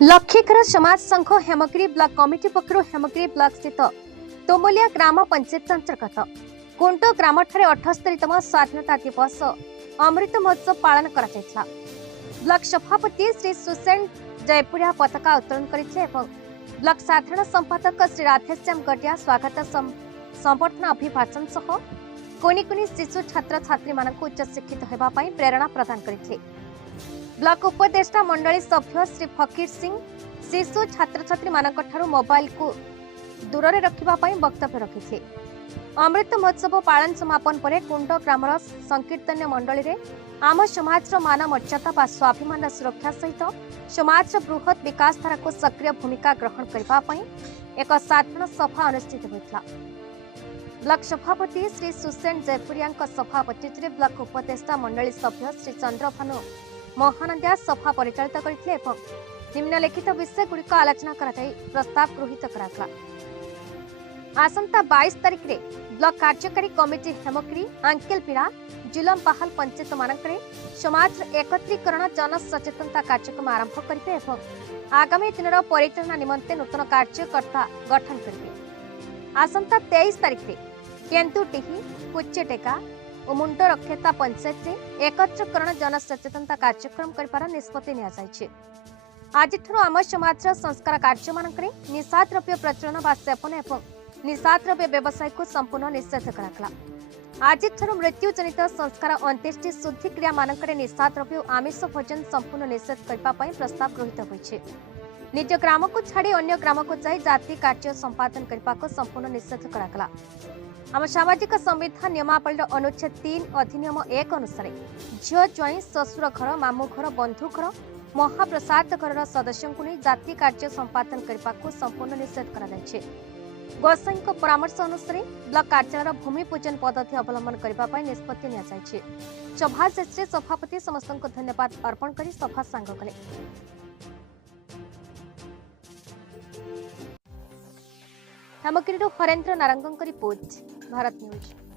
लक्षिकर समाज संघ Hemgiri block committee पक्षर हेमगिरी ब्लॉक स्थित तोमलिया ग्राम पंचायत अंतर्गत कुंटो ग्राम 78तम स्वाधीनता दिवस अमृत महोत्सव पालन करा। ब्लॉक सभापति श्री सुसेन जयपुरिया पताका उत्तोलन करथिले एवं ब्लॉक साधारण संपादक श्री राधेश्याम गटिया स्वागत संबर्धना अभिभाषण सह कोनी कोनी शिशु छात्र छात्री मानक उच्च शिक्षित हेबा पई प्रेरणा प्रदान करथिले। ब्लॉक उपदेष्टा मंडली सभ्य श्री फकीर सिंह शिशु छात्र छात्री मानक ठारू मोबाइल को दूर रे रखिबा पई वक्तव्य रखिथिले। अमृत महोत्सव पालन समापन परे कुंड ग्रामर संकीर्तन्य मंडली रे आम समाज मान मर्यादा व स्वाभिमान सुरक्षा सहित समाज बृहत विकास धारा को सक्रिय भूमिका ग्रहण करबा पई एक साधारण सभा अनुष्ठित होइतला। ब्लॉक सभापति श्री सुसेन जयपुरिया सभापति ब्लॉक उपदेष्टा मंडली सभ्य श्री चंद्रभानु महानंदिया सभा परिचालित करथिले एवं निम्नलिखित विषय गुड़िक आलोचना कराई प्रस्ताव गृहीत कराला। आसंता 22 तारिख रे ब्लॉक कार्यकारी कमिटी हेमगिरी आंकेलपिड़ा जुलम पाहाल पंचायत मानकरे समाज एकत्रीकरण जन सचेतनता कार्यक्रम आरंभ करिवे एवं आगामी दिन परिचालना निमंते नूतन कार्यकर्ता गठन करिवे। आसंता 23 तारिख रे केंतुटिही कुचेटेका और मुंड रक्षेता पंचायत रे एकत्रीकरण जन सचेतनता कार्यक्रम करिपार निष्पत्ति निया जायछि। आज आम समाज संस्कार कार्य मानकरे निशा द्रव्य प्रचलन व सेवन एवं निशा द्रव्य व्यवसाय को संपूर्ण निषेध करागला। आज मृत्यु जनित संस्कार अंत्येष्टि शुद्धि क्रिया मानकरे निशा द्रव्य आमिष भोजन संपूर्ण निषेध करबा पई प्रस्ताव गृहीत होइछि। निज ग्राम को छाड़ी अन्य ग्राम को जाई जाति कार्य संपादन करबा को संपूर्ण निषेध करागला। आम सामाजिक संविधान नियमावली अनुच्छेद 3 अधिनियम 1 अनुसार झील ज्वाई ससुर घर मामू घर बंधु घर महाप्रसाद घर सदस्यों को नहीं जाति कार्य संपादन करने को संपूर्ण निषेध कर गोसाई परामर्श अनुसार ब्लॉक कार्यालय भूमि पूजन पद्धति अवलंबन करने निष्पत्ति नि सभा शेष सभापति समस्त धन्यवाद अर्पण कर सभा सांग कले। Hemgiri Harendra Narang report Bharat news.